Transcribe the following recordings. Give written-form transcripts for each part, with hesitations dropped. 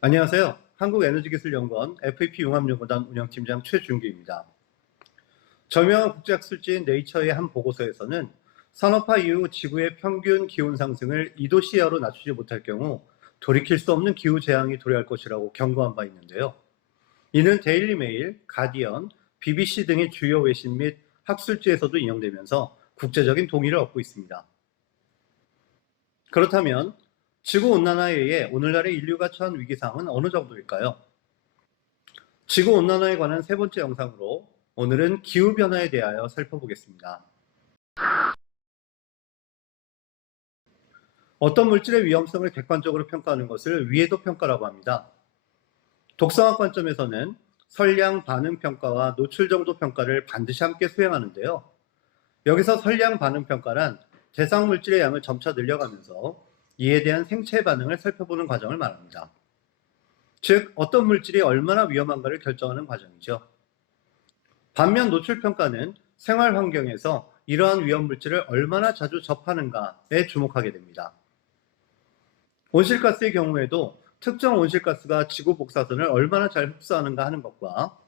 안녕하세요. 한국에너지기술연구원 FEP 융합연구단 운영팀장 최준규입니다. 저명한 국제학술지인 네이처의 한 보고서에서는 산업화 이후 지구의 평균 기온 상승을 2도 이하로 낮추지 못할 경우 돌이킬 수 없는 기후 재앙이 도래할 것이라고 경고한 바 있는데요. 이는 데일리 메일, 가디언, BBC 등의 주요 외신 및 학술지에서도 인용되면서 국제적인 동의를 얻고 있습니다. 그렇다면 지구온난화에 의해 오늘날의 인류가 처한 위기상은 어느 정도일까요? 지구온난화에 관한 세 번째 영상으로 오늘은 기후변화에 대하여 살펴보겠습니다. 어떤 물질의 위험성을 객관적으로 평가하는 것을 위해도 평가라고 합니다. 독성학 관점에서는 선량 반응 평가와 노출 정도 평가를 반드시 함께 수행하는데요. 여기서 선량 반응 평가란 대상 물질의 양을 점차 늘려가면서 이에 대한 생체 반응을 살펴보는 과정을 말합니다. 즉, 어떤 물질이 얼마나 위험한가를 결정하는 과정이죠. 반면 노출 평가는 생활 환경에서 이러한 위험 물질을 얼마나 자주 접하는가에 주목하게 됩니다. 온실가스의 경우에도 특정 온실가스가 지구 복사선을 얼마나 잘 흡수하는가 하는 것과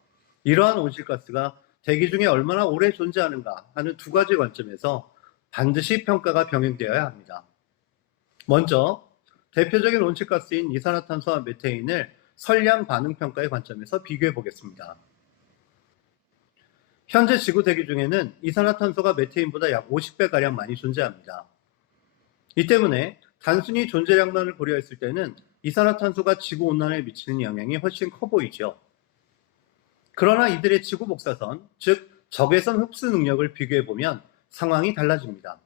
이러한 온실가스가 대기 중에 얼마나 오래 존재하는가 하는 두 가지 관점에서 반드시 평가가 병행되어야 합니다. 먼저 대표적인 온실가스인 이산화탄소와 메테인을 선량 반응 평가의 관점에서 비교해 보겠습니다. 현재 지구 대기 중에는 이산화탄소가 메테인보다 약 50배가량 많이 존재합니다. 이 때문에 단순히 존재량만을 고려했을 때는 이산화탄소가 지구온난화에 미치는 영향이 훨씬 커 보이죠. 그러나 이들의 지구 복사선, 즉 적외선 흡수 능력을 비교해보면 상황이 달라집니다.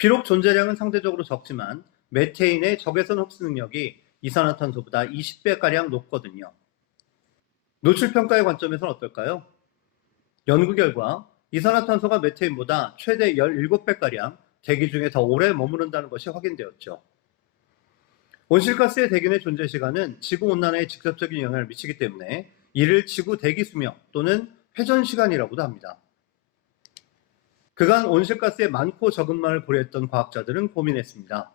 비록 존재량은 상대적으로 적지만 메테인의 적외선 흡수 능력이 이산화탄소보다 20배가량 높거든요. 노출평가의 관점에서는 어떨까요? 연구 결과 이산화탄소가 메테인보다 최대 17배가량 대기 중에 더 오래 머무른다는 것이 확인되었죠. 온실가스의 대기 내 존재 시간은 지구온난화에 직접적인 영향을 미치기 때문에 이를 지구 대기 수명 또는 회전 시간이라고도 합니다. 그간 온실가스의 많고 적음만을 고려했던 과학자들은 고민했습니다.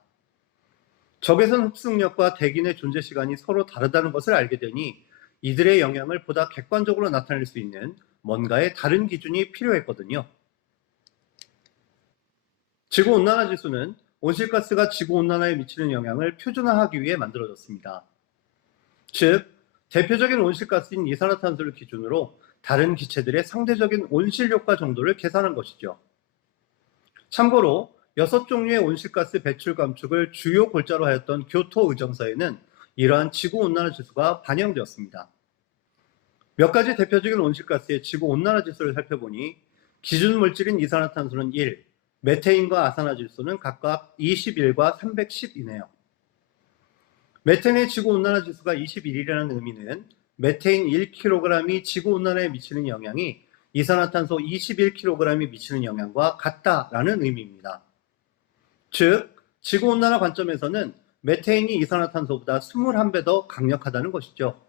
적외선 흡수력과 대기 내 존재 시간이 서로 다르다는 것을 알게 되니 이들의 영향을 보다 객관적으로 나타낼 수 있는 뭔가의 다른 기준이 필요했거든요. 지구온난화 지수는 온실가스가 지구온난화에 미치는 영향을 표준화하기 위해 만들어졌습니다. 즉, 대표적인 온실가스인 이산화탄소를 기준으로 다른 기체들의 상대적인 온실효과 정도를 계산한 것이죠. 참고로 6종류의 온실가스 배출 감축을 주요 골자로 하였던 교토 의정서에는 이러한 지구온난화 지수가 반영되었습니다. 몇 가지 대표적인 온실가스의 지구온난화 지수를 살펴보니 기준 물질인 이산화탄소는 1, 메테인과 아산화질소는 각각 21과 310이네요. 메테인의 지구온난화 지수가 21이라는 의미는 메테인 1kg이 지구온난화에 미치는 영향이 이산화탄소 21kg이 미치는 영향과 같다라는 의미입니다. 즉, 지구온난화 관점에서는 메테인이 이산화탄소보다 21배 더 강력하다는 것이죠.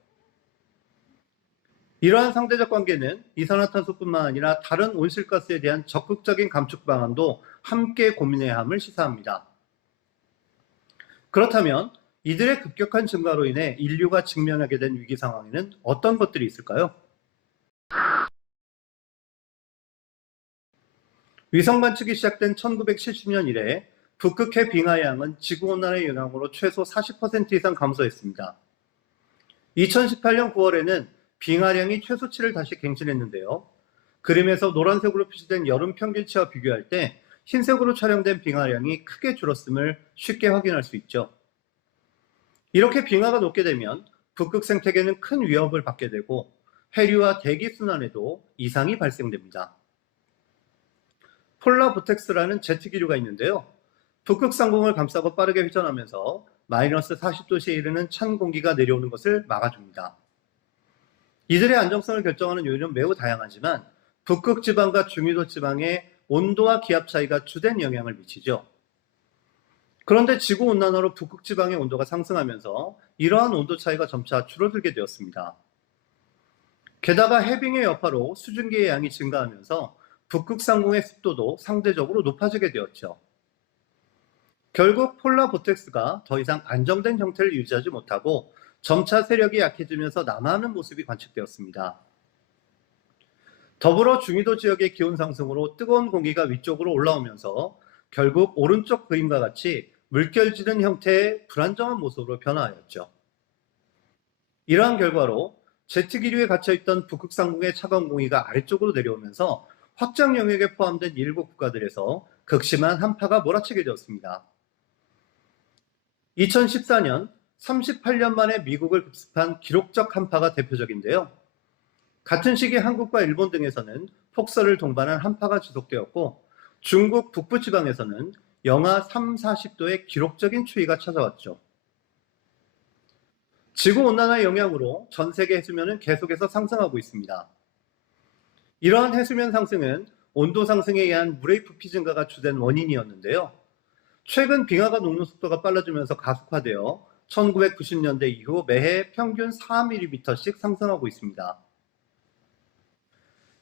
이러한 상대적 관계는 이산화탄소뿐만 아니라 다른 온실가스에 대한 적극적인 감축 방안도 함께 고민해야 함을 시사합니다. 그렇다면 이들의 급격한 증가로 인해 인류가 직면하게 된 위기 상황에는 어떤 것들이 있을까요? 위성 관측이 시작된 1970년 이래 북극해 빙하의 양은 지구온난화의 영향으로 최소 40% 이상 감소했습니다. 2018년 9월에는 빙하량이 최소치를 다시 갱신했는데요. 그림에서 노란색으로 표시된 여름 평균치와 비교할 때 흰색으로 촬영된 빙하량이 크게 줄었음을 쉽게 확인할 수 있죠. 이렇게 빙하가 녹게 되면 북극 생태계는 큰 위협을 받게 되고 해류와 대기 순환에도 이상이 발생됩니다. 폴라 보텍스라는 제트 기류가 있는데요. 북극 상공을 감싸고 빠르게 회전하면서 마이너스 40도씨에 이르는 찬 공기가 내려오는 것을 막아줍니다. 이들의 안정성을 결정하는 요인은 매우 다양하지만 북극 지방과 중위도 지방의 온도와 기압 차이가 주된 영향을 미치죠. 그런데 지구온난화로 북극 지방의 온도가 상승하면서 이러한 온도 차이가 점차 줄어들게 되었습니다. 게다가 해빙의 여파로 수증기의 양이 증가하면서 북극 상공의 습도도 상대적으로 높아지게 되었죠. 결국 폴라 보텍스가 더 이상 안정된 형태를 유지하지 못하고 점차 세력이 약해지면서 남하하는 모습이 관측되었습니다. 더불어 중위도 지역의 기온 상승으로 뜨거운 공기가 위쪽으로 올라오면서 결국 오른쪽 그림과 같이 물결지는 형태의 불안정한 모습으로 변화하였죠. 이러한 결과로 제트기류에 갇혀있던 북극 상공의 차가운 공기가 아래쪽으로 내려오면서 확장 영역에 포함된 일부 국가들에서 극심한 한파가 몰아치게 되었습니다. 2014년 38년 만에 미국을 급습한 기록적 한파가 대표적인데요. 같은 시기 한국과 일본 등에서는 폭설을 동반한 한파가 지속되었고 중국 북부 지방에서는 영하 3, 40도의 기록적인 추위가 찾아왔죠. 지구온난화의 영향으로 전 세계 해수면은 계속해서 상승하고 있습니다. 이러한 해수면 상승은 온도 상승에 의한 물의 부피 증가가 주된 원인이었는데요. 최근 빙하가 녹는 속도가 빨라지면서 가속화되어 1990년대 이후 매해 평균 4mm씩 상승하고 있습니다.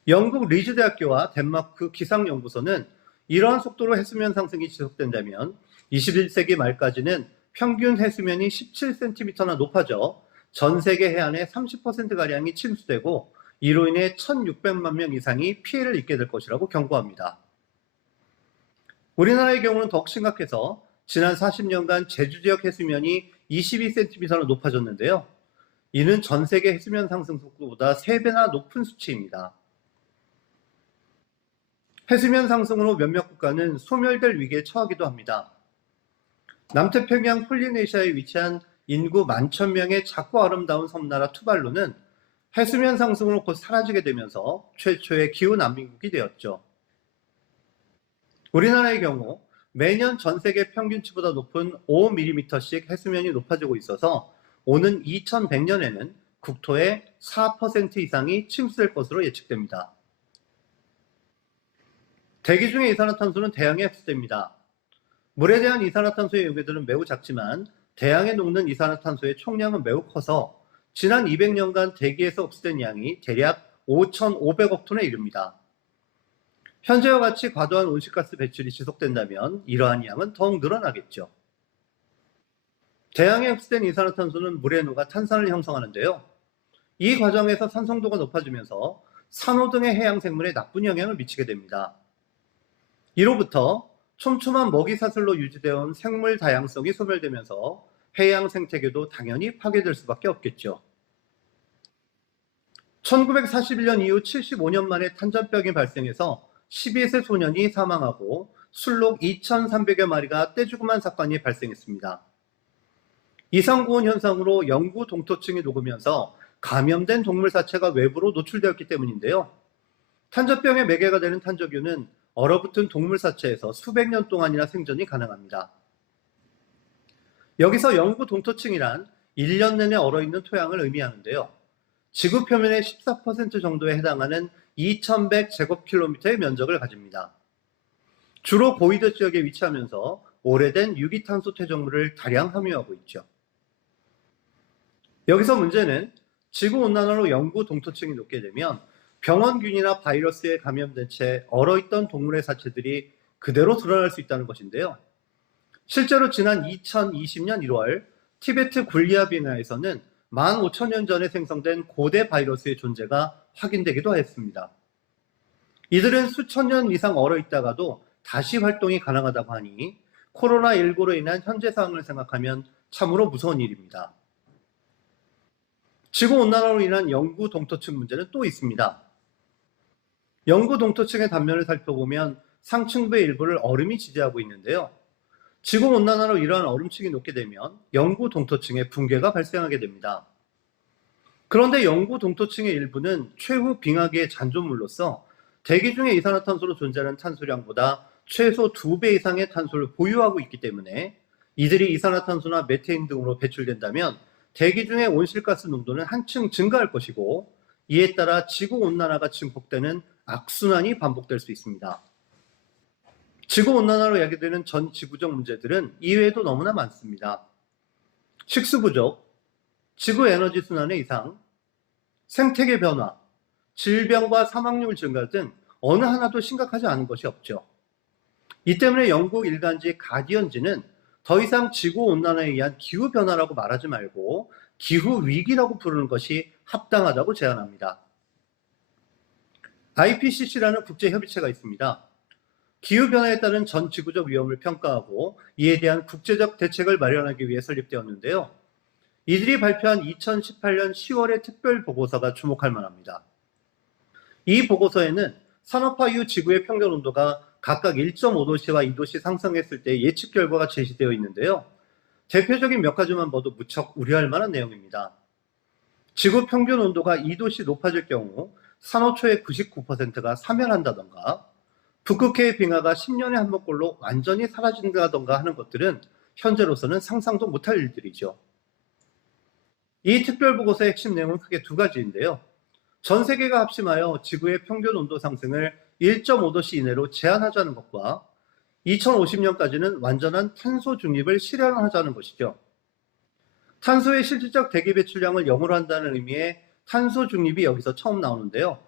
영국 리즈 대학교와 덴마크 기상연구소는 이러한 속도로 해수면 상승이 지속된다면 21세기 말까지는 평균 해수면이 17cm나 높아져 전 세계 해안의 30%가량이 침수되고 이로 인해 1600만 명 이상이 피해를 입게 될 것이라고 경고합니다. 우리나라의 경우는 더욱 심각해서 지난 40년간 제주 지역 해수면이 22cm나 높아졌는데요. 이는 전 세계 해수면 상승 속도보다 3배나 높은 수치입니다. 해수면 상승으로 몇몇 국가는 소멸될 위기에 처하기도 합니다. 남태평양 폴리네시아에 위치한 인구 11,000명의 작고 아름다운 섬나라 투발루는 해수면 상승으로 곧 사라지게 되면서 최초의 기후 난민국이 되었죠. 우리나라의 경우 매년 전 세계 평균치보다 높은 5mm씩 해수면이 높아지고 있어서 오는 2100년에는 국토의 4% 이상이 침수될 것으로 예측됩니다. 대기 중의 이산화탄소는 대양에 흡수됩니다. 물에 대한 이산화탄소의 용해들은 매우 작지만 대양에 녹는 이산화탄소의 총량은 매우 커서 지난 200년간 대기에서 흡수된 양이 대략 5,500억 톤에 이릅니다. 현재와 같이 과도한 온실가스 배출이 지속된다면 이러한 양은 더욱 늘어나겠죠. 대양에 흡수된 이산화탄소는 물에 녹아 탄산을 형성하는데요. 이 과정에서 산성도가 높아지면서 산호 등의 해양 생물에 나쁜 영향을 미치게 됩니다. 이로부터 촘촘한 먹이 사슬로 유지되어 온 생물 다양성이 소멸되면서 해양 생태계도 당연히 파괴될 수밖에 없겠죠. 1941년 이후 75년 만에 탄저병이 발생해서 12세 소년이 사망하고 술록 2,300여 마리가 떼죽음한 사건이 발생했습니다. 이상고온 현상으로 영구 동토층이 녹으면서 감염된 동물 사체가 외부로 노출되었기 때문인데요. 탄저병의 매개가 되는 탄저균은 얼어붙은 동물 사체에서 수백 년 동안이나 생존이 가능합니다. 여기서 영구 동토층이란 1년 내내 얼어있는 토양을 의미하는데요. 지구 표면의 14% 정도에 해당하는 2100제곱킬로미터의 면적을 가집니다. 주로 고위도 지역에 위치하면서 오래된 유기탄소 퇴적물을 다량 함유하고 있죠. 여기서 문제는 지구온난화로 영구 동토층이 녹게 되면 병원균이나 바이러스에 감염된 채 얼어있던 동물의 사체들이 그대로 드러날 수 있다는 것인데요. 실제로 지난 2020년 1월 티베트 굴리아 빙하에서는 15,000년 전에 생성된 고대 바이러스의 존재가 확인되기도 했습니다. 이들은 수천 년 이상 얼어있다가도 다시 활동이 가능하다고 하니 코로나19로 인한 현재 상황을 생각하면 참으로 무서운 일입니다. 지구온난화로 인한 영구 동토층 문제는 또 있습니다. 영구 동토층의 단면을 살펴보면 상층부의 일부를 얼음이 지지하고 있는데요. 지구온난화로 이러한 얼음층이 녹게 되면 영구 동토층의 붕괴가 발생하게 됩니다. 그런데 영구 동토층의 일부는 최후 빙하기의 잔존물로서 대기 중에 이산화탄소로 존재하는 탄소량보다 최소 2배 이상의 탄소를 보유하고 있기 때문에 이들이 이산화탄소나 메테인 등으로 배출된다면 대기 중의 온실가스 농도는 한층 증가할 것이고 이에 따라 지구온난화가 증폭되는 악순환이 반복될 수 있습니다. 지구온난화로 야기되는 전 지구적 문제들은 이외에도 너무나 많습니다. 식수 부족, 지구 에너지 순환의 이상, 생태계 변화, 질병과 사망률 증가 등 어느 하나도 심각하지 않은 것이 없죠. 이 때문에 영국 일간지 가디언지는 더 이상 지구온난화에 의한 기후변화라고 말하지 말고 기후 위기라고 부르는 것이 합당하다고 제안합니다. IPCC라는 국제협의체가 있습니다. 기후변화에 따른 전 지구적 위험을 평가하고 이에 대한 국제적 대책을 마련하기 위해 설립되었는데요. 이들이 발표한 2018년 10월의 특별 보고서가 주목할 만합니다. 이 보고서에는 산업화 이후 지구의 평균 온도가 각각 1.5도씨와 2도씨 상승했을 때 예측 결과가 제시되어 있는데요. 대표적인 몇 가지만 봐도 무척 우려할 만한 내용입니다. 지구 평균 온도가 2도씨 높아질 경우 산호초의 99%가 사멸한다던가 북극해의 빙하가 10년에 한 번꼴로 완전히 사라진다던가 하는 것들은 현재로서는 상상도 못할 일들이죠. 이 특별보고서의 핵심 내용은 크게 두 가지인데요. 전 세계가 합심하여 지구의 평균 온도 상승을 1.5도씨 이내로 제한하자는 것과 2050년까지는 완전한 탄소 중립을 실현하자는 것이죠. 탄소의 실질적 대기 배출량을 0으로 한다는 의미의 탄소 중립이 여기서 처음 나오는데요.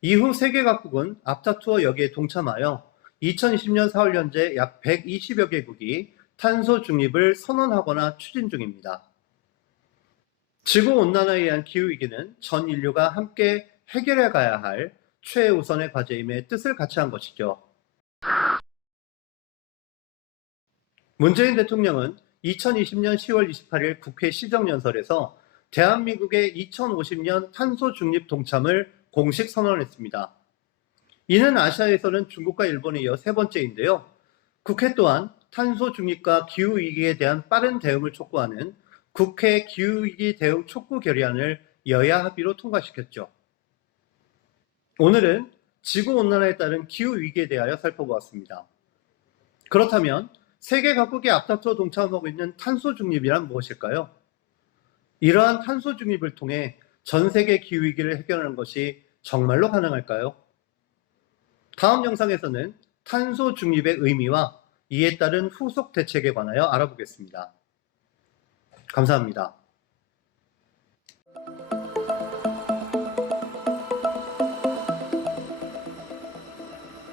이후 세계 각국은 앞다투어 여기에 동참하여 2020년 4월 현재 약 120여 개국이 탄소 중립을 선언하거나 추진 중입니다. 지구온난화에 의한 기후위기는 전 인류가 함께 해결해 가야 할 최우선의 과제임에 뜻을 같이 한 것이죠. 문재인 대통령은 2020년 10월 28일 국회 시정연설에서 대한민국의 2050년 탄소 중립 동참을 공식 선언했습니다. 이는 아시아에서는 중국과 일본에 이어 세 번째인데요. 국회 또한 탄소 중립과 기후위기에 대한 빠른 대응을 촉구하는 국회 기후위기 대응 촉구 결의안을 여야 합의로 통과시켰죠. 오늘은 지구온난화에 따른 기후위기에 대하여 살펴보았습니다. 그렇다면 세계 각국이 앞다투어 동참하고 있는 탄소 중립이란 무엇일까요? 이러한 탄소 중립을 통해 전 세계 기후위기를 해결하는 것이 정말로 가능할까요? 다음 영상에서는 탄소 중립의 의미와 이에 따른 후속 대책에 관하여 알아보겠습니다. 감사합니다.